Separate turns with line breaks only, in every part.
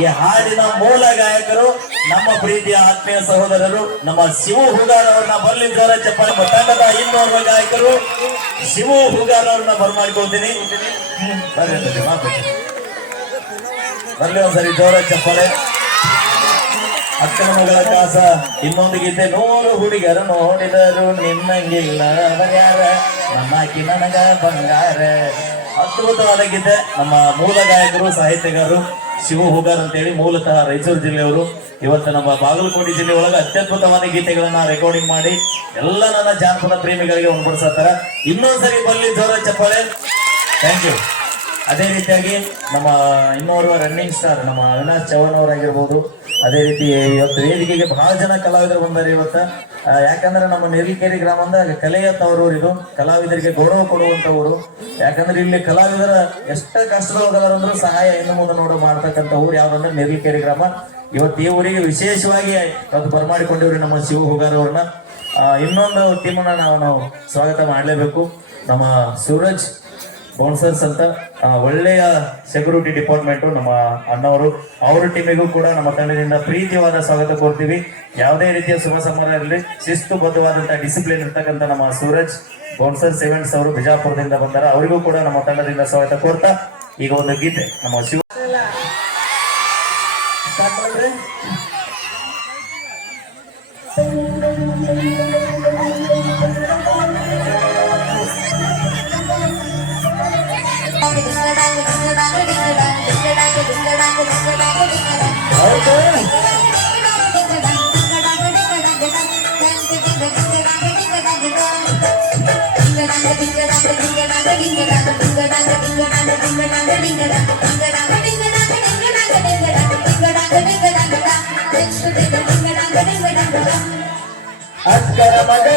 ಈ ಹಾಡಿನ ಮೂಲ ಗಾಯಕರು ನಮ್ಮ ಪ್ರೀತಿಯ ಆತ್ಮೀಯ ಸಹೋದರರು, ನಮ್ಮ ಶಿವು ಹುಗಾರವರನ್ನ ಬರಲಿದ್ದಾರೆ ಚಪ್ಪಾಳೆ ತಂಡದ ಇನ್ನೋರ್ವ ಗಾಯಕರು. ಶಿವು ಹುಗಾರವರನ್ನ ಬರ್ಮಾಡ್ಕೊಳ್ತೀನಿ ಬರ್ಲಿ ಒಂದ್ಸರಿ, ಜೋರ ಚಪ್ಪಾಳೆ. ಅಕ್ಕನ ಮಗಳ ಕಾಸ, ಇನ್ನೊಂದು ಗೀತೆ ನೂರು ಹುಡುಗರು ನೋಡಿದರು. ನಿನ್ನಂಗಿಲ್ಲ ಯಾರ? ನನ್ನಾಕಿ ನನಗ ಬಂಗಾರ. ಅದ್ಭುತವಾದ ಗೀತೆ. ನಮ್ಮ ಮೂಲ ಗಾಯಕರು, ಸಾಹಿತ್ಯಗಾರರು ಶಿವ ಹುಗಾರ್ ಅಂತೇಳಿ ಮೂಲತಃ ರಾಯಚೂರು ಜಿಲ್ಲೆಯವರು. ಇವತ್ತು ನಮ್ಮ ಬಾಗಲಕೋಟೆ ಜಿಲ್ಲೆ ಒಳಗೆ ಅತ್ಯದ್ಭುತವಾದ ಗೀತೆಗಳನ್ನ ರೆಕಾರ್ಡಿಂಗ್ ಮಾಡಿ ಎಲ್ಲ ನನ್ನ ಜಾನಪದ ಪ್ರೇಮಿಗಳಿಗೆ ಉಣ್ಬಡಿಸತ್ತಾರ ಇನ್ನೊಂದ್ಸರಿ ಬಲ್ಲಿ ಜೋರ ಚಪ್ಪಾಳೆ. ಥ್ಯಾಂಕ್ ಯು ಅದೇ ರೀತಿಯಾಗಿ ನಮ್ಮ ಇನ್ನೋರ್ವ ರನ್ನಿಂಗ್ ಸ್ಟಾರ್ ನಮ್ಮ ಅವಿನಾಶ್ ಚೌಹಾಣ್ ಅವರಾಗಿರ್ಬೋದು ಅದೇ ರೀತಿ ಇವತ್ತು ವೇದಿಕೆಗೆ ಬಹಳ ಜನ ಕಲಾವಿದರು ಬಂದಾರೆ ಇವತ್ತ. ಯಾಕಂದ್ರೆ ನಮ್ಮ ನೆರಿಕೆರೆ ಗ್ರಾಮದ ಕಲೆಯ ತವರು ಇದು. ಕಲಾವಿದರಿಗೆ ಗೌರವ ಕೊಡುವಂತ ಊರು. ಯಾಕಂದ್ರೆ ಇಲ್ಲಿ ಕಲಾವಿದರ ಎಷ್ಟ ಕಷ್ಟದೊಳಗದಾರಂದ್ರೂ ಸಹಾಯ ಇನ್ನು ಮುಂದೆ ನೋಡು ಮಾಡ್ತಕ್ಕಂಥ ಊರು ಯಾವ್ದಂದ್ರೆ ನೆರಿಕೆರೆ ಗ್ರಾಮ. ಇವತ್ತು ಈ ಊರಿಗೆ ವಿಶೇಷವಾಗಿ ಇವತ್ತು ಬರಮಾಡಿಕೊಂಡಿವ್ರಿ ನಮ್ಮ ಶಿವ ಹುಗಾರವ್ರನ್ನ ಇನ್ನೊಂದು ಟೀಮನ್ನ ನಾವು ನಾವು ಸ್ವಾಗತ ಮಾಡಲೇಬೇಕು. ನಮ್ಮ ಸೂರಜ್ ಬೌನ್ಸರ್ಸ್ ಅಂತ ಒಳ್ಳೆಯ ಸೆಕ್ಯೂರಿಟಿ ಡಿಪಾರ್ಟ್ಮೆಂಟ್ ನಮ್ಮ ಅಣ್ಣವರು. ಅವ್ರ ಟೀಮಿಗೂ ಕೂಡ ನಮ್ಮ ತಂಡದಿಂದ ಪ್ರೀತಿಯಾದ ಸ್ವಾಗತ ಕೋರ್ತೀವಿ. ಯಾವುದೇ ರೀತಿಯ ಶುಭ ಸಮಾರಂಭ ಇರಲಿ ಶಿಸ್ತುಬದ್ಧವಾದಂತಹ ಡಿಸಿಪ್ಲಿನ್ ಇರ್ತಕ್ಕಂಥ ನಮ್ಮ ಸೂರಜ್ ಸ್ಪಾನ್ಸರ್ ಸೆವೆನ್ಸ್ ಅವರು ಬಿಜಾಪುರದಿಂದ ಬಂದಾರ. ಅವರಿಗೂ ಕೂಡ ನಮ್ಮ ತಂಡದಿಂದ ಸ್ವಾಗತ ಕೋರ್ತಾ, ಈಗ ಒಂದು ಗೀತೆ. ನಮ್ಮ ಶಿವ Thank ಮಾಡಿದ್ರೆ? ಹೌದು. ಅಕ್ಕರ ಮಗಳ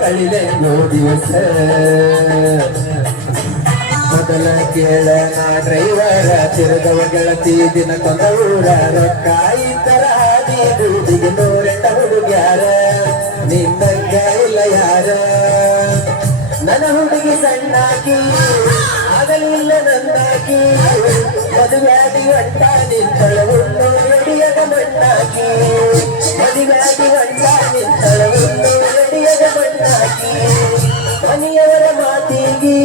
ಕಳಿಲೆಂಗೋ ದಿವಸ ಮೊದಲ ಕೇಳ ನಾ ಡ್ರೈವರ, ತಿರುಗವ ಗೆಳತಿ ದಿನ ಕೊಂದ ಊರ ರೊಕ್ಕ ತರ ಹಾದಿ ಹುಡುಗ್ಯಾರ. ನಿನ್ನ ಇಲ್ಲ ಯಾರ? ನನ್ನ ಹುಡುಗಿ ಸಣ್ಣಾಕಿ ಆಗಲಿಲ್ಲ ನನ್ನಾಕಿ ಮದುವೆಯಾಗಿ ಹೊಂಟ ನಿಂತಳ ಉಣ್ಣು ಎಡಿಯಗ ಮಣ್ಣಾಕಿ ಮದುವೆಯಾಗಿ ಹೊಂಟ ನಿಂತಳ ಉಣ್ಣು ಎಡಿಯಗ ಮಣ್ಣಾಕಿ ಮನೆಯವರ ಮಾತಿಗಿ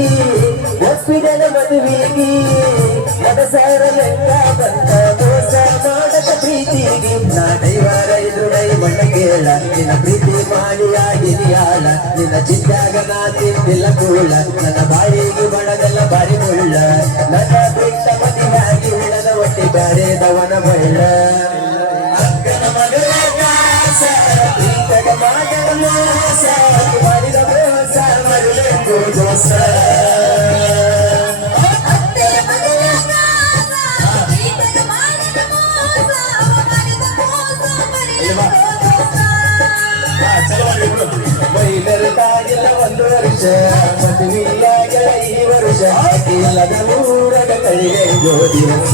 ಒಪ್ಪಿದನ ಮದುವೆಗಿ ಮನಸಾರ ಲೆಕ್ಕ ಬಂದ ಮೋಸ ಮಾಡದ ಪ್ರೀತಿಗಿ ನಾ ದೈವಾರ ಎದುರೈ ಮಣ್ಣ ಕೇಳ. ನಿನ್ನ ಪ್ರೀತಿ ಮಾಡಿ ಆಗಿದೆಯಾಳ ನಿನ್ನ ಚಿತ್ತಾಗ ನಾ ತಿಂದಿಲ್ಲ ಕೂಳ ನನ್ನ ಬಾಯಿಗೆ ಬಡದಲ್ಲ ಬಾರಿ ಮುಳ್ಳ ನನ್ನ ಬಿಟ್ಟ ಮದಿಯಾಗಿ ಉಳದ ಒಟ್ಟಿ ಬ್ಯಾರೆದವನ ಬಳ್ಳ. ಅಕ್ಕನ ಮಗಳ ಕಾಸ ಪ್ರೀತಗ ಮಾಡದ ಮೋಸ ಮಾಡಿದ ಮೋಸ ಮರುಳೆಂದು ದೋಸ ಮೈಲರದಾಗಿಲ್ಲ ಒಂದು ವರ್ಷ ಮದುವೆಯಾಗಲ ಈ ವರ್ಷ ಇಲ್ಲದ ಊರಗ ಕಳಿಗೆ ದಿವಸ ಇಲ್ಲದ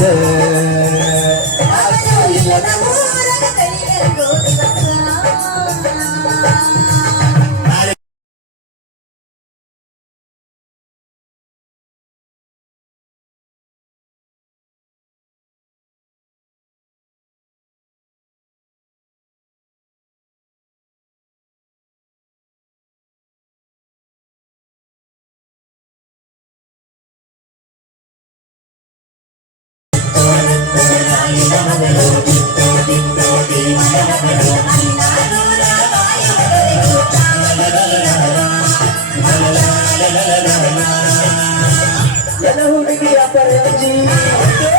ನನ್ನ ಹುಡುಗಿ ಅಪರಂಜಿ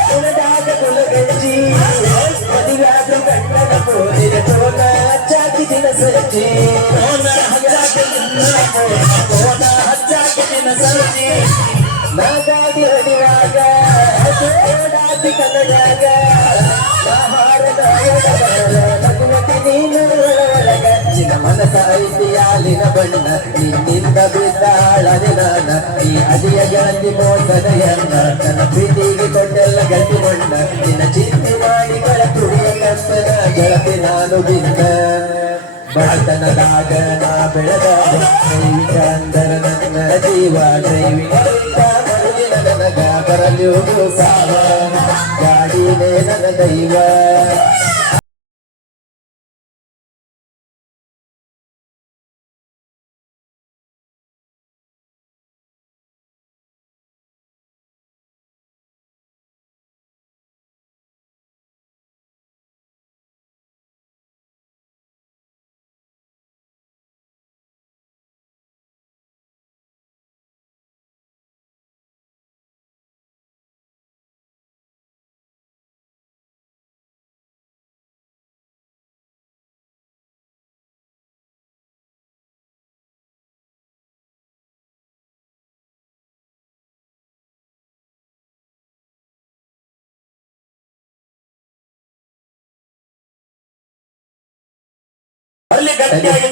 ಕುಲದಾಗ ಕುಲಗಂಜಿ ಮದುವೆಯಾದ ಗಂಡನ ಕೋರಿದ ಟೋನ ಚಾಕಿ ದಿನ ಸಜ್ಜಿ
ಕೋನ ಹಚ್ಚಾಕೆ ನಿನ್ನ ಮೋಹ, ಕೋನ ಹಚ್ಚಾಕೆ ನಿನ್ನ ಸರದಿ
ನಾ ಗಾಡಿ ಹೊಡಿವಾಗ ಓಡಾತಿ ಕನ್ನಡಾಗ ನಾ ಹಾಡದ ನಗುವತಿ ನೀನು ಒಳಗ ನಿನ್ನ ಮನಸ ಐತಿ ಬಣ್ಣ. ನಿನ್ನಿಂದ ಬಿದ್ದಾಳನೆ ನಾನ. ಈ ಅದಿಯ ಗೆಳತಿ ಮೋಸದ ಎನ್ನ ನನ್ನ ಪ್ರೀತಿಗೆ ಕೊಟ್ಟೆಲ್ಲ ಗಟ್ಟಿ ಬಣ್ಣ. ನಿನ್ನ ಚಿಂತೆ ಮಾಡಿ ಗೆಳತಿಯ ಕಷ್ಟದ ಗೆಳತಿ ನಾನು ಬಿದ್ದ. ಬಡತನದಾಗ ನಾ ಬೆಳೆದ ದೈವಿಕ ಅಂದರ ನನ್ನ ಜೀವ. ದೈವಿಕ ನನಗ ಸಾವ. ಗಾಡಿನೇ ನನ್ನ ದೈವ.
ಅಲ್ಲಿ ಗಟ್ಟಿಯಾಗಿ